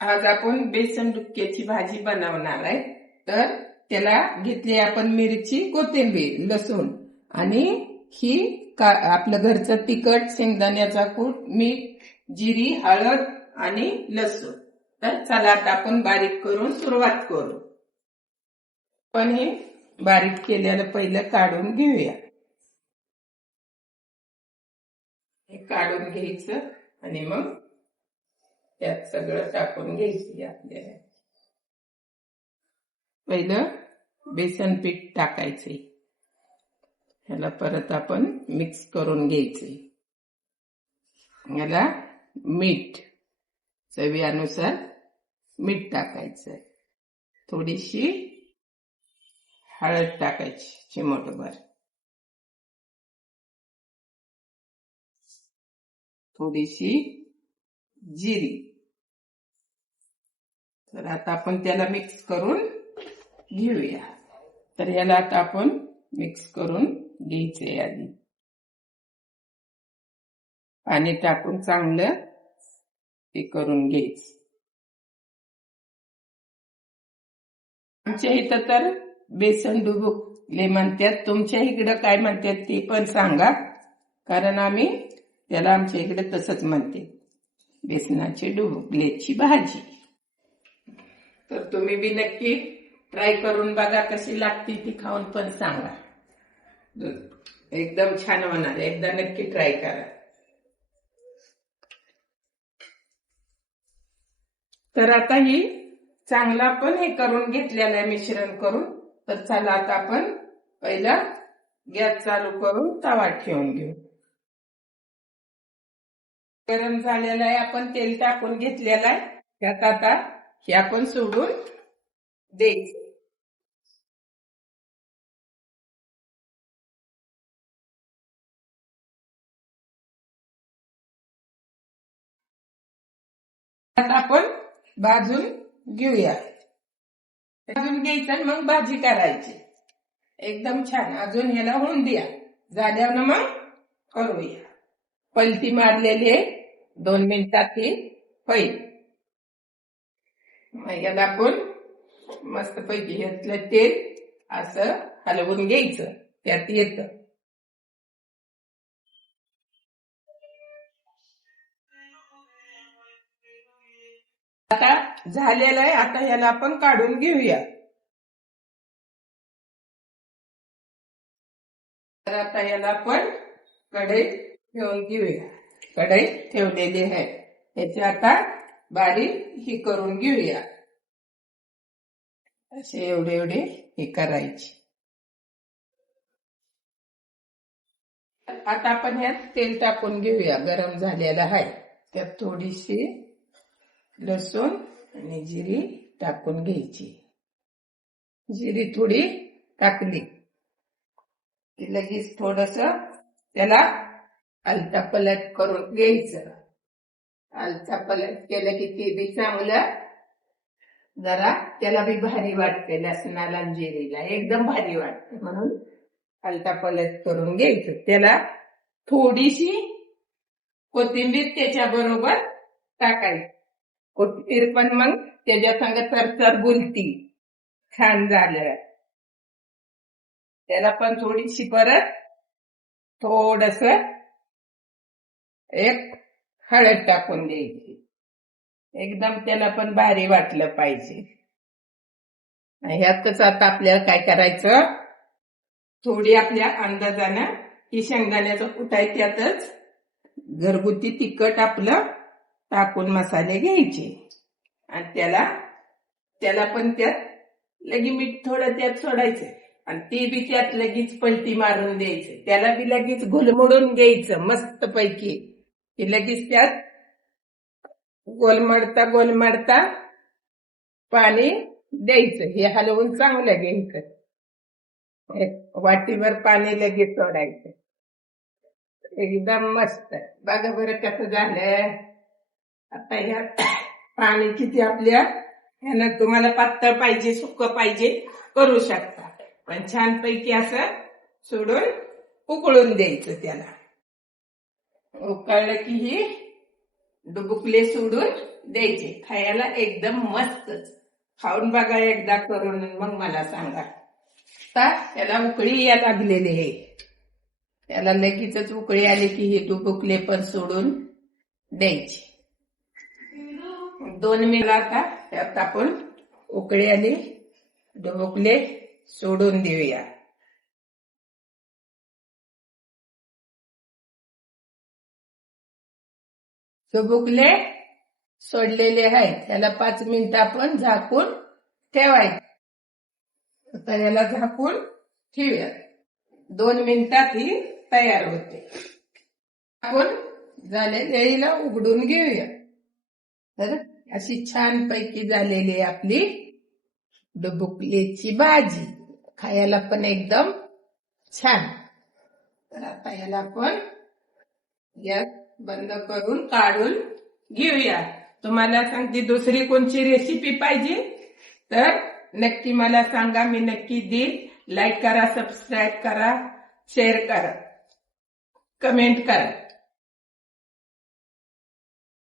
आज आपण बेसन डुक्क्याची भाजी बनवणार आहे. तर त्याला घेतली आपण मिरची, कोथिंबीर, लसूण आणि ही आपलं घरचं तिखट, शेंगदाण्याचा कूट, मीठ, जिरी, हळद आणि लसूण. तर चला आता आपण बारीक करून सुरुवात करू. पण हे बारीक केलेलं पहिलं काढून घेऊया. हे काढून घ्यायचं आणि मग त्यात सगळं टाकून घ्यायचं. आपल्याला पहिलं बेसन पीठ टाकायचे. ह्याला परत आपण मिक्स करून घ्यायचे. ह्याला मीठ, चवीनुसार मीठ टाकायचं. थोडीशी हळद टाकायची, चिमूटभर. थोडीशी जिरी. तर आता आपण त्याला मिक्स करून घेऊया. तर याला आता आपण मिक्स करून घ्यायचे. आधी पाणी टाकून चांगलं हे करून घ्यायचं. आमच्या इथं तर बेसन डुबुकले म्हणतात. तुमच्या इकडं काय म्हणतात ते पण सांगा, कारण आम्ही त्याला आमच्या इकडे तसंच म्हणते, बेसनाची डुबुकल्याची भाजी. तर तुम्ही बी नक्की ट्राय करून बघा, कशी लागते ती खाऊन पण सांगा. एकदम छान होणार. एकदा नक्की ट्राय करा. तर आता ही चांगलं आपण हे करून घेतलेलं आहे, मिश्रण करून. तर चला आता आपण पहिला गॅस चालू करून तवा ठेवून घेऊ. गरम झालेला आहे, आपण तेल टाकून घेतलेलं आहे. त्यात आता हे आपण सोडून द्यायचं. आता आपण भाजून घेऊया. भाजून घ्यायचं आणि मग भाजी करायची. एकदम छान. अजून ह्याला होऊन द्या. झाल्यावर मग करूया. पलटी मारलेली आहे, 2 मिनिटात ही होईल. मग याला आपण मस्त पैकी घेतलं तेल असं हलवून घ्यायचं. त्यात येतं. आता झालेलं आहे. आता ह्याला आपण काढून घेऊया. तर आता याला आपण कढईत ठेवून घेऊया. कढईत ठेवलेली आहे. याची आता बारीक ही करून घेऊया. असे एवढे एवढे हे करायचे. आता आपण ह्यात तेल टाकून घेऊया. गरम झालेलं आहे. त्यात थोडीशी लसूण आणि जिरी टाकून घ्यायची. जिरी थोडी टाकली की लगेच थोडस त्याला आलता पलट करून घ्यायचं. आलता पलट केलं की ते बी चांगलं जरा त्याला बी भारी वाटते. लसणाला आणि जिरीला एकदम भारी वाटते, म्हणून आलता पलट करून घ्यायचं. त्याला थोडीशी कोथिंबीर त्याच्या बरोबर टाकायची. कोथिंबीर पण मग त्याच्या संग चरचर बोलती. छान झालं. त्याला पण थोडीशी परत थोडस एक हळद टाकून द्यायची. एकदम त्याला पण भारी वाटलं पाहिजे. ह्यातच आता आपल्याला काय करायचं, थोडी आपल्या अंदाजानं ही शेंगदाण्याचं कूट आहे, त्यातच घरगुती तिखट आपलं टाकून मसाले घ्यायचे. आणि त्याला पण त्यात लगी मीठ थोडं त्यात सोडायचं आणि ते बी त्यात लगेच पलटी मारून द्यायचं. त्याला बी लगेच घुलमडून घ्यायचं मस्त पैकी. ते लगेच त्यात गोलमडता पाणी द्यायचं. हे हलवून चांगलं घ्यायचं. एक वाटीभर पाणी लगेच सोडायचं. एकदम मस्त. बघा बरं कसं झालं. आता ह्यात पाणी किती आपल्या ह्यानं, तुम्हाला पातळ पाहिजे सुक्क पाहिजे करू शकता, पण छान पैकी असं सोडून उकळून द्यायचं. त्याला उकळलं की ही डुबुकले सोडून द्यायचे. खायला एकदम मस्तच. खाऊन बघा एकदा करून, मग मला सांगा. आता याला उकळी या लागलेली आहे. त्याला लगेचच उकळी आली की हे डुबुकले पण सोडून द्यायचे. 2 मिनिट आता त्यात आपण उकळी आली, डुबुकले सोडून देऊया. डुबुकले सोडलेले आहेत. त्याला 5 मिनिटं आपण झाकून ठेवायचे. आता याला झाकून ठेवूया. 2 मिनिटात ही तयार होते. आपण झालेल्या उघडून घेऊया. तर अशी छान पैकी झालेली आपली डुबुकलेची भाजी. खायला पण एकदम छान. तर आता याला आपण गॅस बंद करून काढून घेऊया. तुम्हाला सांगते दुसरी कोणची रेसिपी पाहिजे तर नक्की मला सांगा, मी नक्की देईन. लाईक करा, सबस्क्राईब करा, शेअर करा, कमेंट करा.